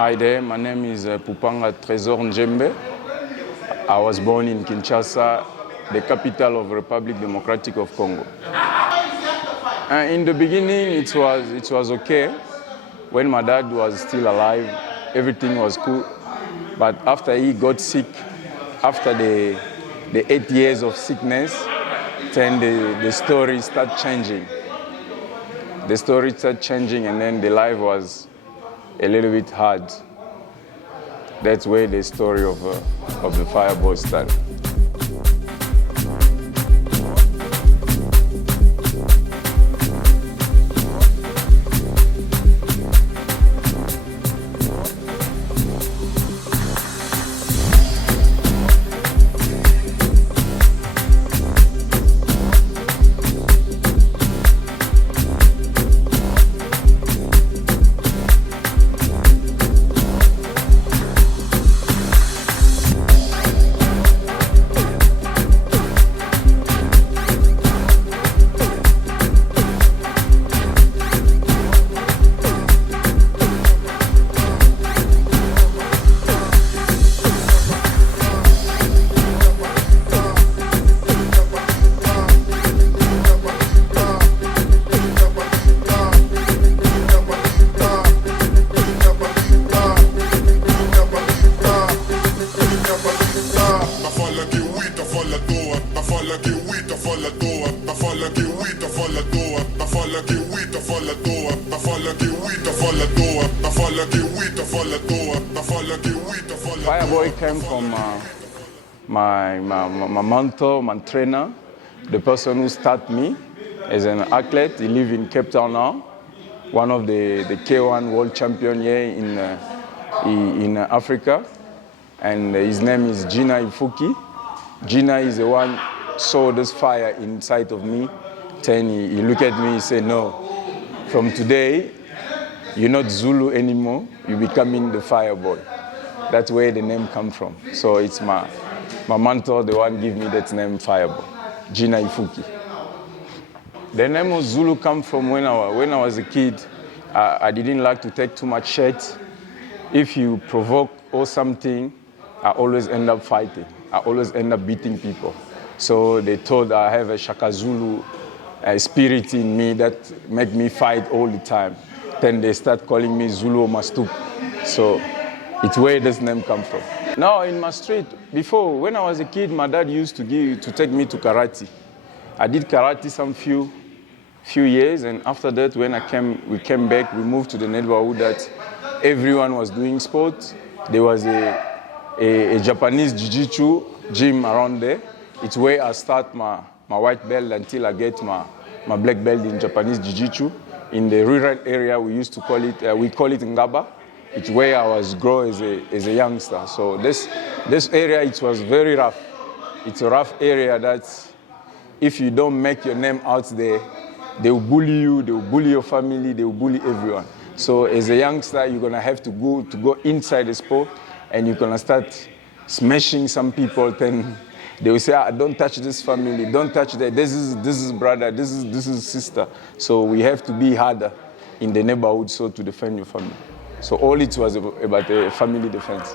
Hi there, my name is Pupanga Tresor Njembe. I was born in Kinshasa, the capital of the Republic Democratic of Congo. In the beginning, it was okay. When my dad was still alive, everything was cool. But after he got sick, after the 8 years of sickness, then the story started changing. The story started changing, and then the life was a little bit hard. That's where the story of the Fireboy started. Fireboy came from my mentor, my trainer, the person who started me as an athlete. He lives in Cape Town now, one of the K1 world champion here in Africa. And his name is Gina Ifuki. Gina is the one saw this fire inside of me. Then he looked at me, he said, no, from today, you're not Zulu anymore, you're becoming the Fireboy. That's where the name comes from. So it's my mentor, the one give me that name, Fireboy, Gina Ifuki. The name of Zulu comes from when I was a kid. I didn't like to take too much shit. If you provoke or something, I always end up fighting. I always end up beating people. So they thought I have a Shaka Zulu spirit in me that make me fight all the time. Then they start calling me Zulu Mastup. So it's where this name comes from. Now in my street, before, when I was a kid, my dad used to take me to karate. I did karate some few years, and after that, when we came back, we moved to the neighborhood that everyone was doing sports. There was a Japanese jiu-jitsu gym around there. It's where I start my white belt until I get my black belt in Japanese jiu-jitsu. In the rural area, we used to call it Ngaba. It's where I was grown as a youngster. So this area, it was very rough. It's a rough area that if you don't make your name out there, they will bully you, they will bully your family, they will bully everyone. So as a youngster, you're gonna have to go inside the sport, and you're gonna start smashing some people, then They will say, don't touch this family, don't touch that. This is brother, this is sister. So we have to be harder in the neighborhood so to defend your family. So all it was about a family defense.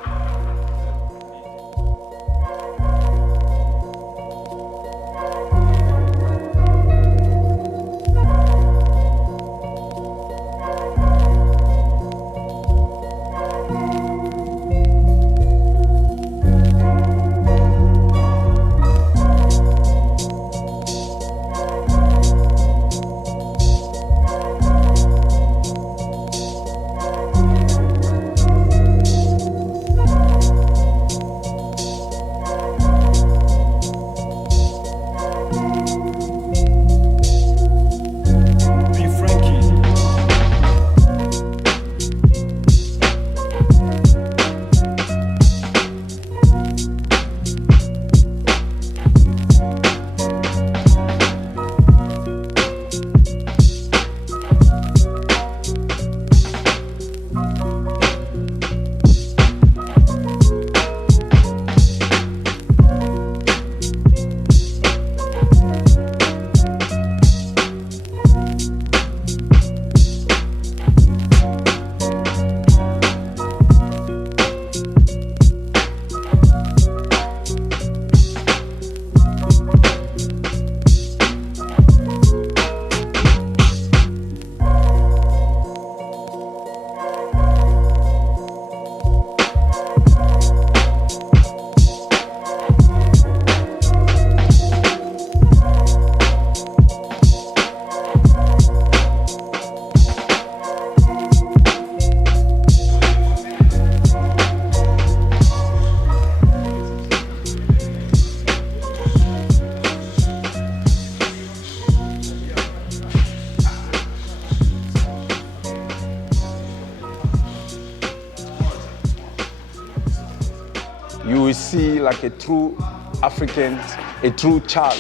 You will see like a true African, a true child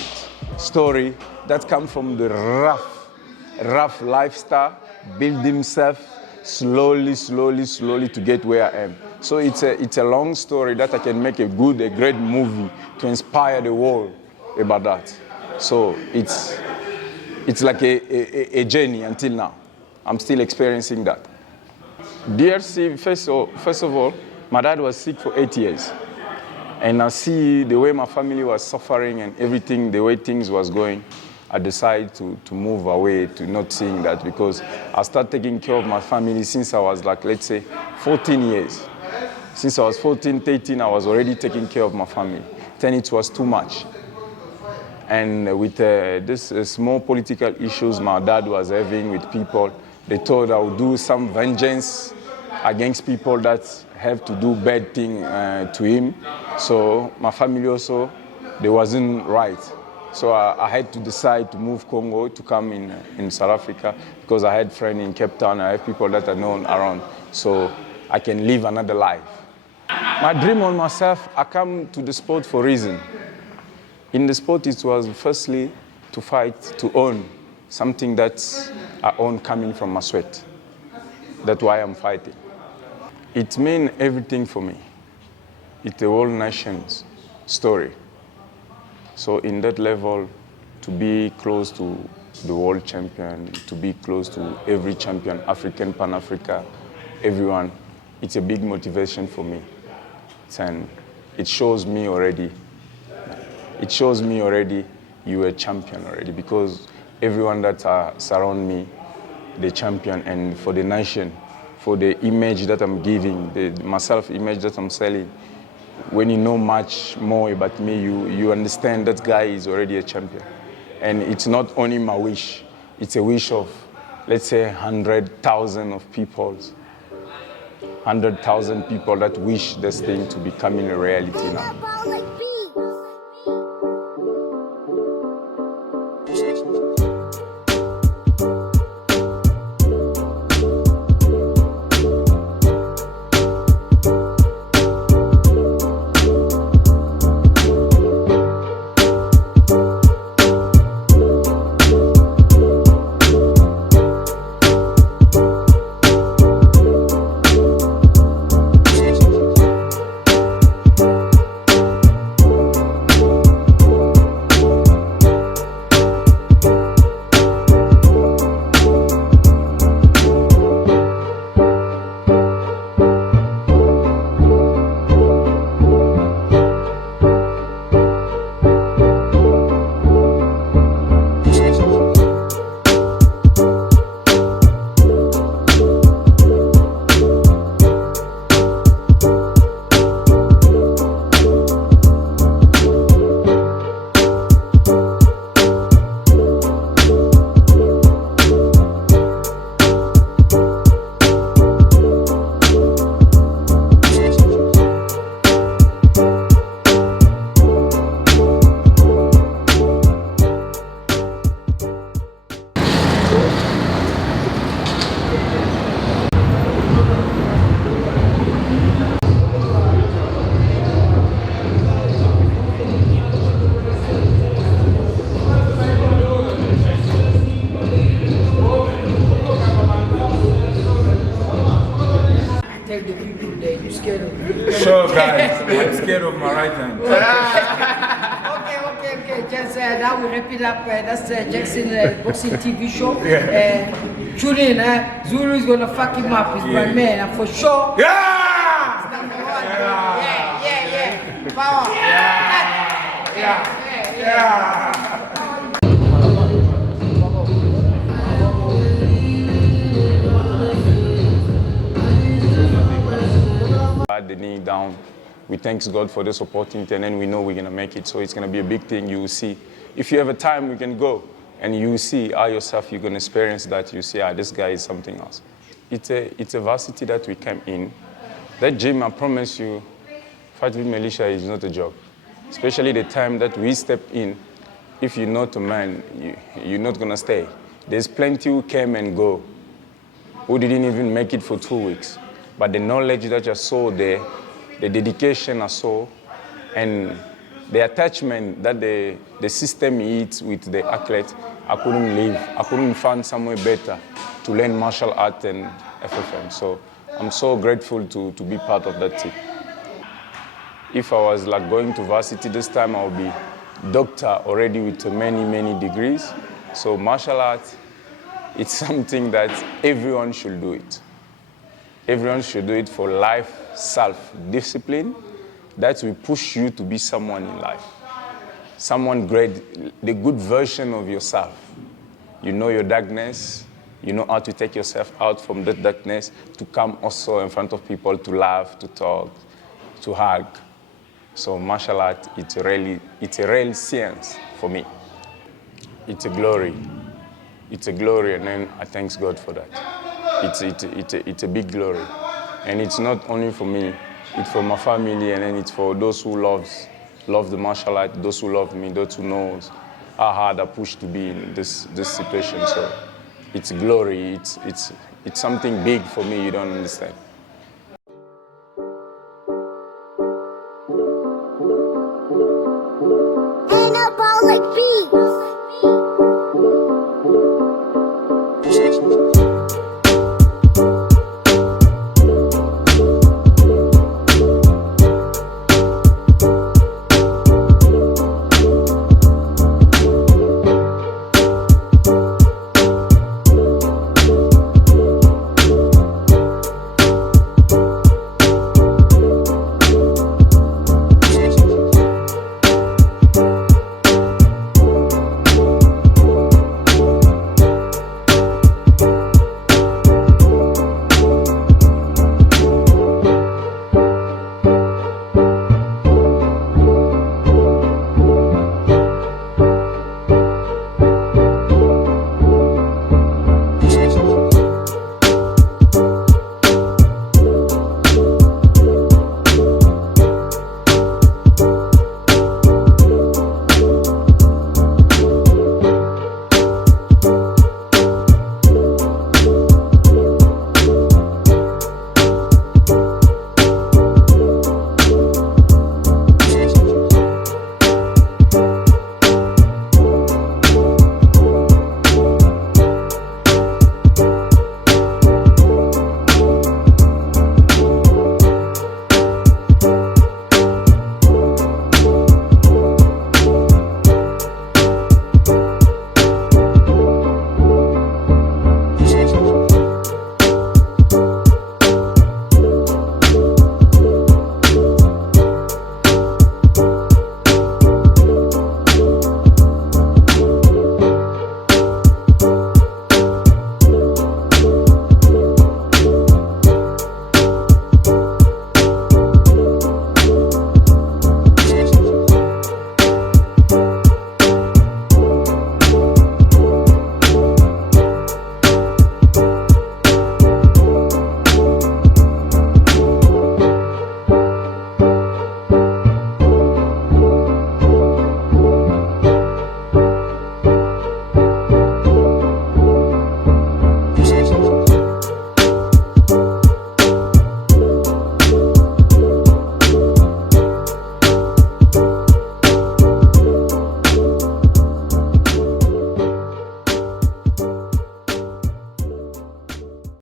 story that comes from the rough lifestyle, build himself slowly to get where I am. So it's a long story that I can make a great movie to inspire the world about that. So it's like a journey until now. I'm still experiencing that. DRC, first of all, my dad was sick for 8 years. And I see the way my family was suffering and everything, the way things was going. I decided to move away, to not seeing that, because I started taking care of my family since I was like, let's say, 14 years. Since I was 14, 13, I was already taking care of my family. Then it was too much. And with this small political issues my dad was having with people, they thought I would do some vengeance against people that have to do bad thing to him. So my family also, they wasn't right. So I had to decide to move Congo to come in South Africa because I had friends in Cape Town. I have people that are known around, so I can live another life. My dream on myself, I come to the sport for a reason. In the sport, it was firstly to fight, to own something that I own coming from my sweat. That's why I'm fighting. It means everything for me. It's the whole nation's story. So in that level, to be close to the world champion, to be close to every champion, African, Pan-Africa, everyone, it's a big motivation for me. And it shows me already you're a champion already, because everyone that surround me, the champion, and for the nation, for the image that I'm giving, my self-image that I'm selling. When you know much more about me, you understand that guy is already a champion. And it's not only my wish, it's a wish of, let's say, 100,000 of people. 100,000 people that wish this thing to becoming a reality now. I'm scared of my right hand. Okay. Just now we wrap it up. That's Jackson boxing TV show. Tune in. Zulu is gonna fuck him up. He's my man, and for sure. Yeah! Number one. Yeah. Power. Yeah. The knee down. We thank God for this opportunity, and then we know we're gonna make it. So it's gonna be a big thing. You will see. If you have a time, we can go, and you will see yourself. You're gonna experience that. You see, this guy is something else. It's a varsity that we came in. That gym, I promise you, fight with militia is not a job. Especially the time that we step in. If you're not a man, you're not gonna stay. There's plenty who came and go, who didn't even make it for 2 weeks. But the knowledge that I saw there, the dedication I saw, and the attachment that the system eats with the athlete, I couldn't leave. I couldn't find somewhere better to learn martial art and FFM. So I'm so grateful to be part of that team. If I was like going to varsity this time, I would be doctor already with many degrees. So martial art, it's something that everyone should do it. Everyone should do it for life, self-discipline. That will push you to be someone in life. Someone great, the good version of yourself. You know your darkness. You know how to take yourself out from that darkness to come also in front of people to laugh, to talk, to hug. So martial art, it's a real science for me. It's a glory. It's a glory, and then I thank God for that. It's a big glory. And it's not only for me, it's for my family, and then it's for those who love the martial art, those who love me, those who knows how hard I push to be in this situation. So it's glory, it's something big for me, you don't understand.